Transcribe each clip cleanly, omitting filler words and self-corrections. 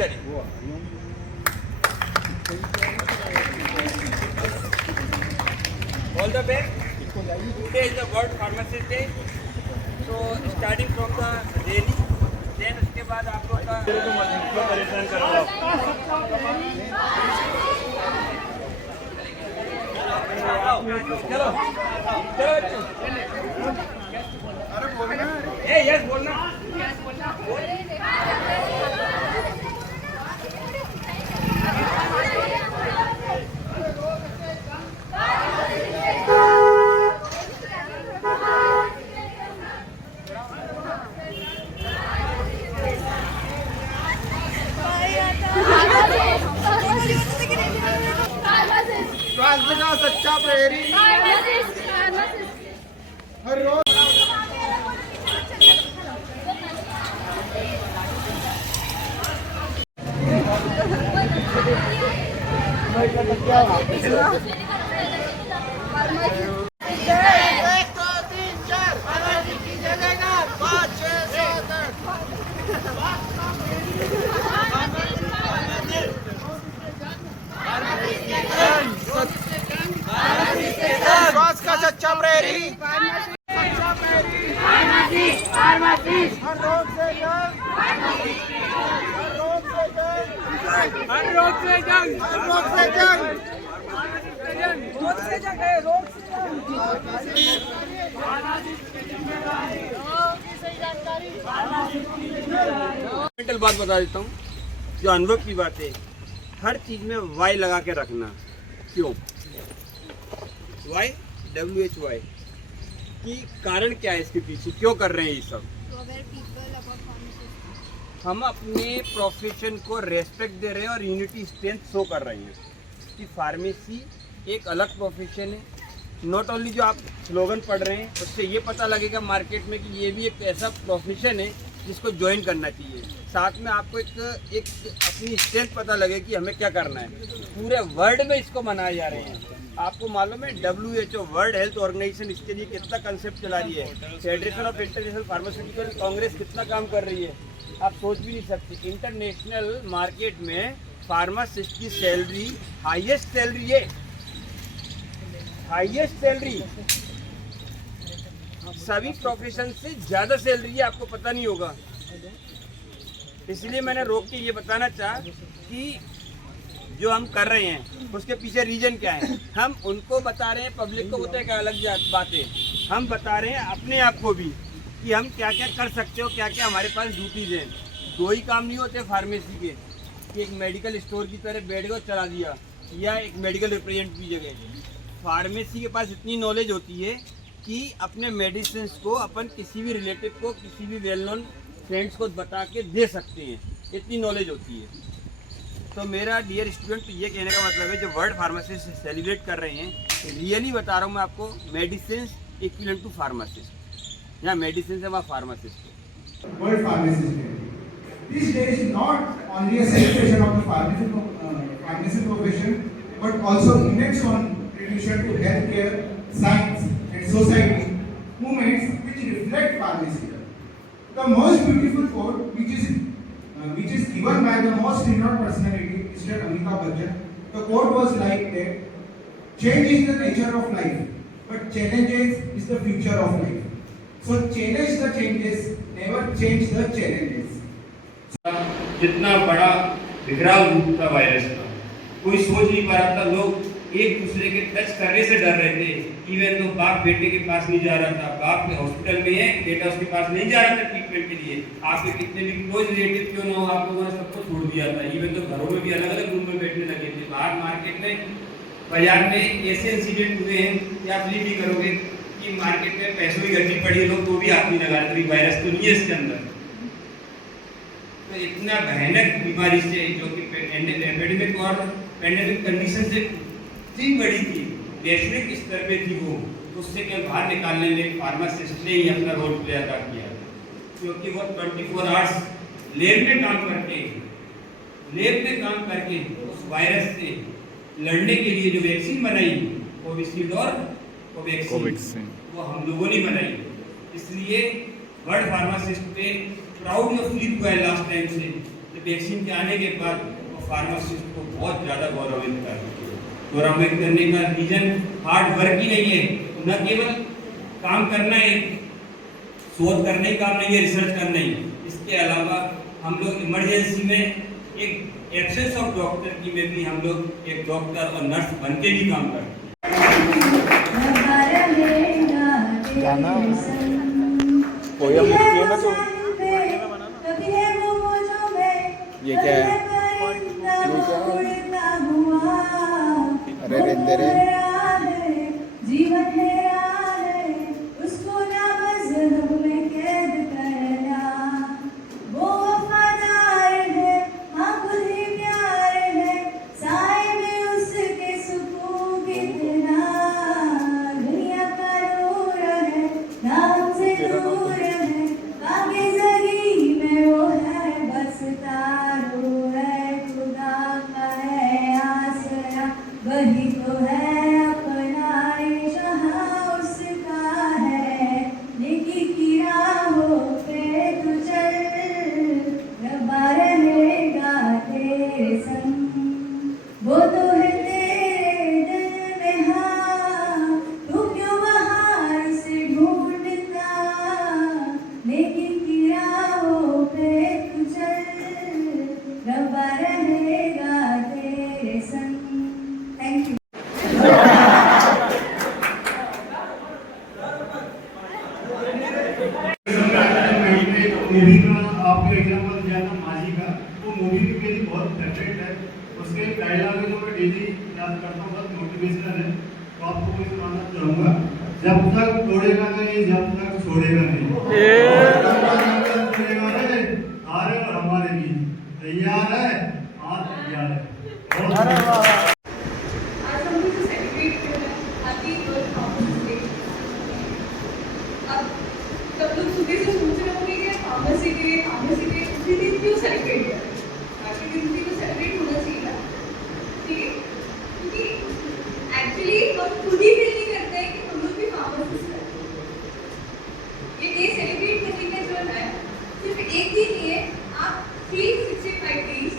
Study. All the best. Today is the World Pharmacist Day. So starting from the rally, then उसके बाद आप लोग का परेशान कर रहा चलो यस बोलना स्वास्थ्य का सच्चा प्रेरी हर रोज स्वास्थ्य का सच्चा प्रेरी हर रोग से जंग हर रोग से जंग हर रोग से जंग हर रोग से जंग रोग से जंग है रोग से जंग बात बता देता हूँ जो अनुभव की बात है हर चीज में वाई लगा के रखना क्यों वाई WHY की कारण क्या है इसके पीछे क्यों कर रहे हैं ये सब हम अपने प्रोफेशन को रेस्पेक्ट दे रहे हैं और यूनिटी स्ट्रेंथ शो कर रहे हैं कि फार्मेसी एक अलग प्रोफेशन है नॉट ओनली जो आप स्लोगन पढ़ रहे हैं उससे ये पता लगेगा मार्केट में कि ये भी एक ऐसा प्रोफेशन है जिसको ज्वाइन करना चाहिए साथ में आपको एक अपनी स्ट्रेंथ पता लगे कि हमें क्या करना है पूरे वर्ल्ड में इसको मनाए जा रहे हैं आपको मालूम है WHO वर्ल्ड हेल्थ ऑर्गेनाइजेशन इसके लिए कितना कंसेप्ट चला रही है federation of international pharmaceutical Congress कितना काम कर रही है आप सोच भी नहीं सकते इंटरनेशनल मार्केट में फार्मासिस्ट की सैलरी हाईएस्ट सैलरी है हाईएस्ट सैलरी सभी प्रोफेशन से ज़्यादा सैलरी है आपको पता नहीं होगा इसलिए मैंने रोक के ये बताना चाहा कि जो हम कर रहे हैं उसके पीछे रीजन क्या है हम उनको बता रहे हैं पब्लिक को होता है क्या अलग बात है हम बता रहे हैं अपने आप को भी कि हम क्या क्या कर सकते हो क्या क्या हमारे पास ड्यूटीज हैं दो ही काम नहीं होते फार्मेसी के कि एक मेडिकल स्टोर की तरह बैठ गए चला दिया या एक मेडिकल रिप्रेजेंट की जगह फार्मेसी के पास इतनी नॉलेज होती है कि अपने मेडिसिन को अपन किसी भी रिलेटिव को किसी भी वेल नोन फ्रेंड्स को बता के दे सकते हैं इतनी नॉलेज होती है तो मेरा डियर स्टूडेंट ये कहने का मतलब है जो वर्ल्ड फार्मासिस्ट सेलिब्रेट कर रहे हैं रियली बता रहा हूँ मैं आपको मेडिसिन इक्विवेलेंट टू फार्मासिस्ट यहाँ मेडिसिन है वहाँ pharmacist world pharmacist day this day is not only a celebration of the pharmacy profession but also events on contribution to healthcare science and society movements which reflect pharmacy the most beautiful quote which is given by the most renowned personality Mr. Amitabh Bachchan the quote was like that change is the nature of life but challenges is the future of life so challenge the changes never change the challenges जितना बड़ा बिखराव रूप था virus का कोई सोच नहीं पा रहा था लोग एक दूसरे के टच करने से डर रहे थे इवन तो बाप बेटे के पास नहीं जा रहा था बाप के हॉस्पिटल में है बेटा उसके पास नहीं जा रहा था ट्रीटमेंट के लिए आपके कितने भी क्लोज रिलेटिव क्यों ना हो आप लोगों ने सबको छोड़ दिया था इवन तो घरों में भी अलग अलग रूम में बैठने लगे थे बाहर मार्केट में बाजार में ऐसे इंसिडेंट हुए हैं कि आप बिलीव नहीं करोगे कि मार्केट में पैसों की गर्मी पड़ी है लोग तो भी हाथ नहीं लगा रहे वायरस तो नहीं है इसके अंदर तो इतना भयानक बीमारी से जो कि एपिडेमिक और पैंडेमिक कंडीशन से इतनी बड़ी थी वैश्विक स्तर पे थी वो उससे केवल बाहर निकालने में फार्मासिस्ट ने ही अपना रोल प्ले अदा किया क्योंकि वो 24 आवर्स लैब में काम करके उस वायरस से लड़ने के लिए जो वैक्सीन बनाई कोविशील्ड और कोवैक्सीन वो हम लोगों ने बनाई इसलिए वर्ल्ड फार्मासिस्ट पे प्राउड ऑफ फील हुआ है लास्ट टाइम से तो वैक्सीन के आने के बाद वो फार्मासिस्ट को बहुत ज़्यादा गौरवित गौरवित करने का रीजन हार्ड वर्क ही नहीं है, न केवल काम करना है, शोध करने ही काम नहीं है, रिसर्च करना ही। इसके अलावा हम लोग इमरजेंसी में एक एब्सेंस ऑफ डॉक्टर की में भी हम लोग एक डॉक्टर और नर्स बन के भी काम करते हैं। पोयम लिखती है ना तो ये क्या है? अरे रेंदे रे वही तो है अपना जहाँ उसका है, लेकिन की राहों पे तू चल, रब्बा रहेगा तेरे संग, वो तो है तेरे दिल में। हाँ तू क्यों बाहर उसे ढूंढता, लेकिन की राहों पे तू चल, रब्बा रहेगा तेरे संग। Thank you. मूवी का आपको एग्जाम्पल दिया था माझी का, वो मूवी भी मेरी बहुत फेवरेट है। उसके डायलॉग है जो मैं डेली याद करता हूँ, बहुत मोटिवेशनल है, तो आपको मैं सुनाना चाहूँगा। जब तक तोड़ेगा नहीं, जब तक छोड़ेगा नहीं, छोड़ेगा नहीं, हारे और हमारे भी तैयार है, हाथ तैयार है। आज हम लोग सेलिब्रेट कर रहे हैं हैप्पी वर्ल्ड फार्मर्स डे। अब सब लोग सुबह से सोच रहे होंगे कि फार्मेसी डे उसी दिन क्यों सेलिब्रेट कर रहे हैं? बाकी दिन भी तो सेलिब्रेट होना चाहिए ना, ठीक है? क्योंकि एक्चुअली हम खुद ही फील नहीं करते हैं कि हम लोग भी फार्मर्स हैं। ये डे सेलिब्रेट करने का जो है सिर्फ एक दिन ही है, आप 365 डेज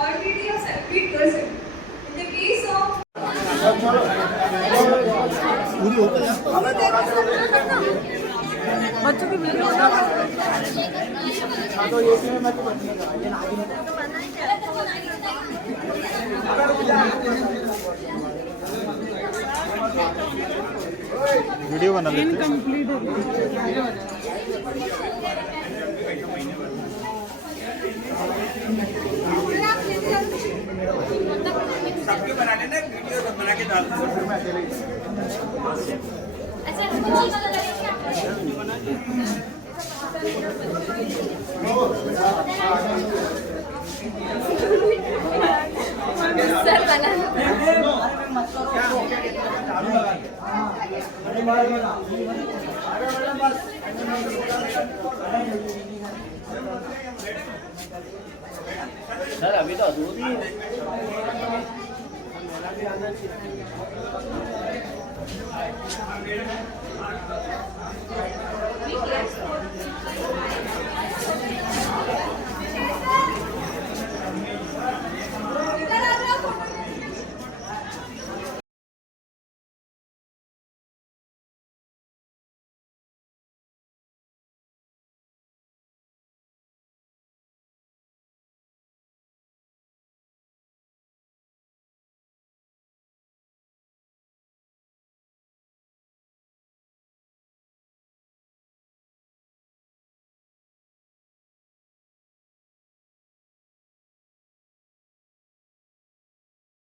ऑलरेडी आप सेलिब्रेट कर सकते हैं। In the case of बच्चों की वीडियो बना वीडियो बना लेते हैं। कंप्लीट हो सबके बना लेना, वीडियो बना के डाल सर अभी तो अधूरी है। we